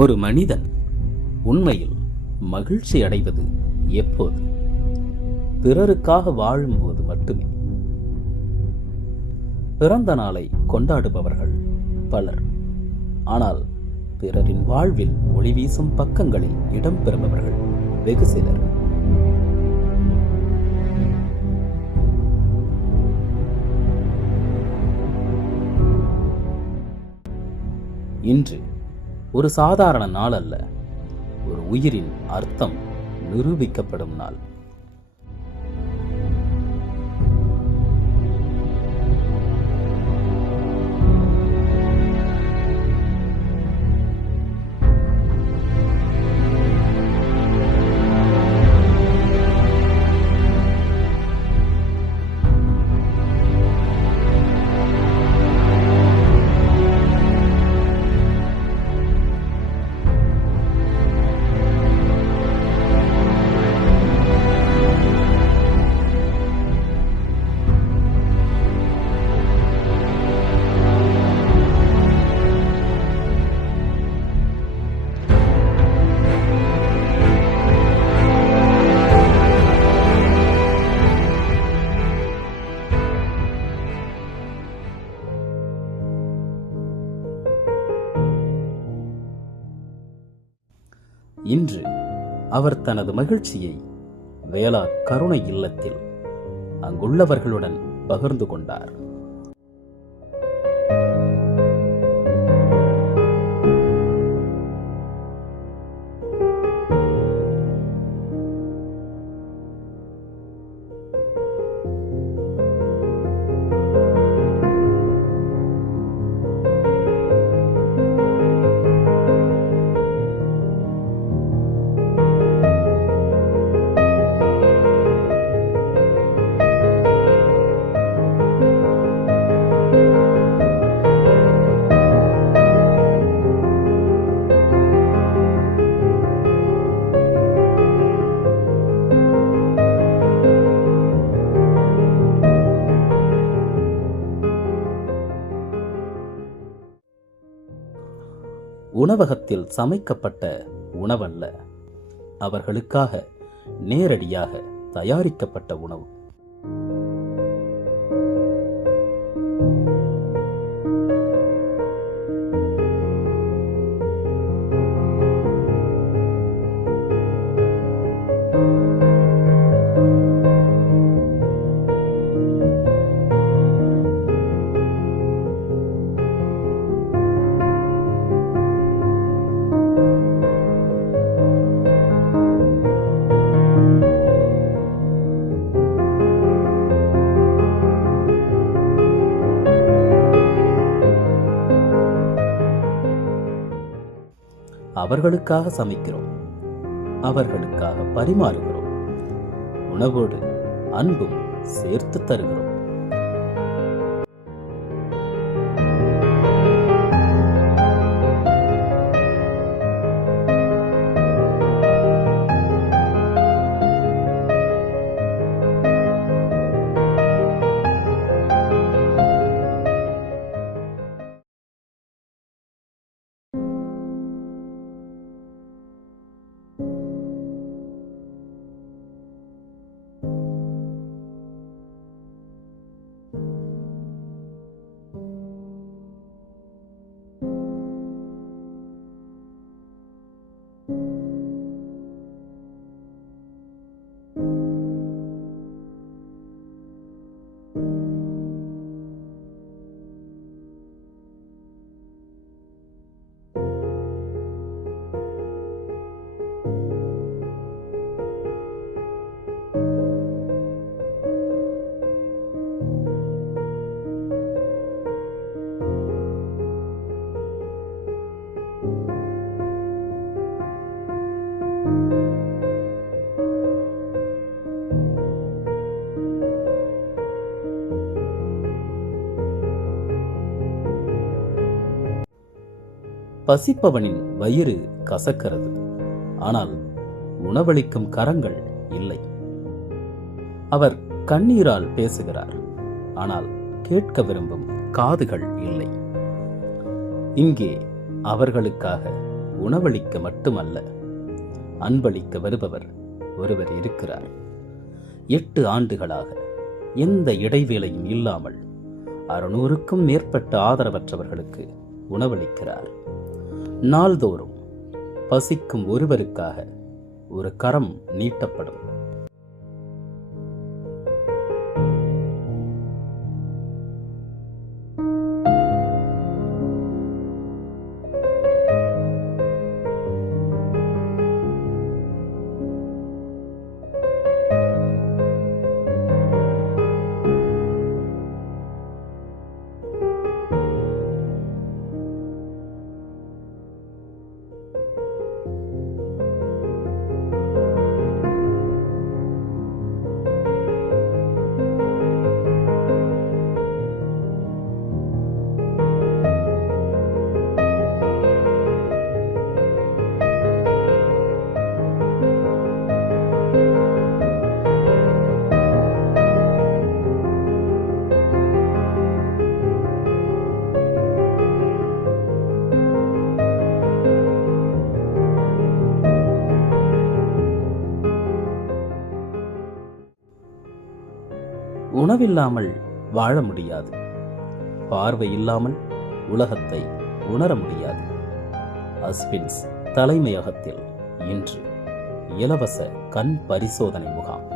ஒரு மனிதன் உண்மையில் மகிழ்ச்சி அடைவது எப்போது? பிறருக்காக வாழும்போது மட்டுமே. பிறந்த நாளை கொண்டாடுபவர்கள் பலர். ஆனால் பிறரின் வாழ்வில் ஒளி வீசும் பக்கங்களில் இடம்பெறுபவர்கள் வெகு சிலர். இன்று ஒரு சாதாரண நாள் அல்ல, ஒரு உயிரின் அர்த்தம் நிரூபிக்கப்படும் நாள். இன்று அவர் தனது மகிழ்ச்சியை வேளார் கருணை இல்லத்தில் அங்குள்ளவர்களுடன் பகிர்ந்து கொண்டார். உணவகத்தில் சமைக்கப்பட்ட உணவல்ல, அவர்களுக்காக நேரடியாக தயாரிக்கப்பட்ட உணவு. அவர்களுக்காக சமைக்கிறோம், அவர்களுக்காக பரிமாறுகிறோம், உணவோடு அன்பும் சேர்த்து தருகிறோம். பசிப்பவனின் வயிறு கசக்கிறது, ஆனால் உணவளிக்கும் கரங்கள் இல்லை. அவர் கண்ணீரால் பேசுகிறார், ஆனால் கேட்க விரும்பும் காதுகள் இல்லை. இங்கே அவர்களுக்காக உணவளிக்க மட்டுமல்ல, அன்பளிக்க வருபவர் ஒருவர் இருக்கிறார். 8 ஆண்டுகளாக எந்த இடைவேளையும் இல்லாமல் 600க்கும் மேற்பட்ட ஆதரவற்றவர்களுக்கு உணவளிக்கிறார். நாள்தோறும் பசிக்கும் ஒருவருக்காக ஒரு கரம் நீட்டப்படும். உணவில்லாமல் வாழ முடியாது. பார்வை இல்லாமல் உலகத்தை உணர முடியாது. அஸ்பின்ஸ் தலைமையகத்தில் இன்று இலவச கண் பரிசோதனை முகாம்.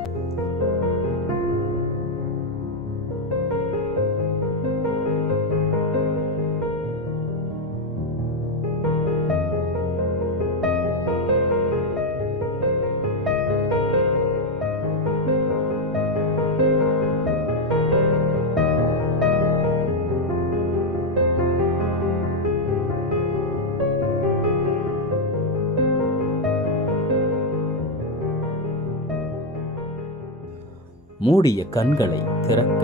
மூடிய கண்களை திறக்க,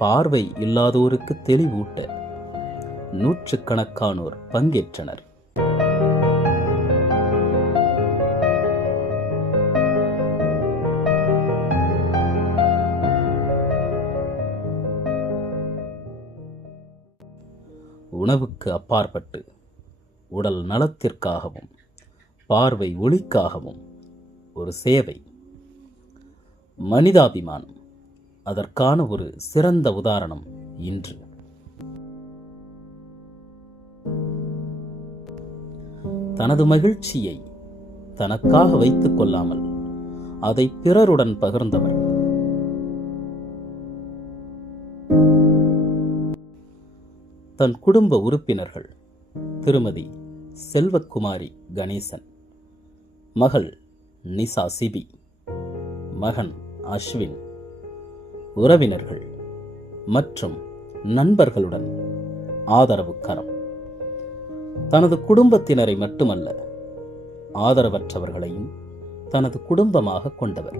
பார்வை இல்லாதோருக்கு தெளிவூட்ட நூற்றுக்கணக்கானோர் பங்கேற்றனர். உணவுக்கு அப்பாற்பட்டு உடல் நலத்திற்காகவும் பார்வை ஒளிக்காகவும் ஒரு சேவை. மனிதாபிமானம் அதற்கான ஒரு சிறந்த உதாரணம் இன்று. தனது மகிழ்ச்சியை தனக்காக வைத்துக் கொள்ளாமல் அதை பிறருடன் பகிர்ந்தவர். தன் குடும்ப உறுப்பினர்கள் திருமதி செல்வக்குமாரி கணேசன், மகள் நிசா சிபி, மகன் அஸ்வின், உறவினர்கள் மற்றும் நண்பர்களுடன் ஆதரவு கரம். தனது குடும்பத்தினரை மட்டுமல்ல, ஆதரவற்றவர்களையும் தனது குடும்பமாக கொண்டவர்.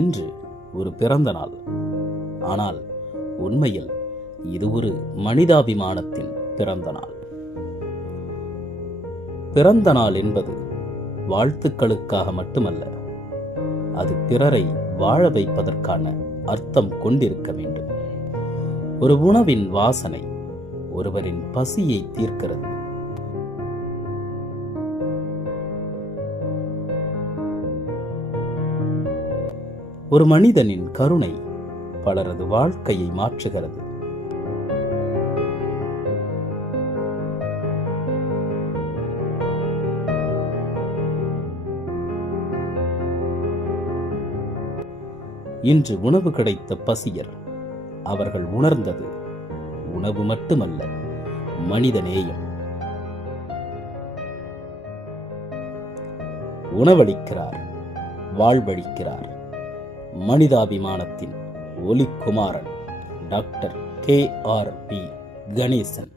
இன்று ஒரு பிறந்த நாள், ஆனால் உண்மையில் இது ஒரு மனிதாபிமானத்தின் பிறந்த நாள். பிறந்த நாள் என்பது வாழ்த்துக்களுக்காக மட்டுமல்ல, அது பிறரை வாழ வைப்பதற்கான அர்த்தம் கொண்டிருக்க வேண்டும். ஒரு உணவின் வாசனை ஒருவரின் பசியை தீர்க்கிறது. ஒரு மனிதனின் கருணை பலரது வாழ்க்கையை மாற்றுகிறது. இன்று உணவு கிடைத்த பசியர் அவர்கள் உணர்ந்தது உணவு மட்டுமல்ல, மனித நேயம். உணவளிக்கிறார், வாழ்வளிக்கிறார். மனிதாபிமானத்தின் ஒலிக்குமாரன் டாக்டர் KRP கணேசன்.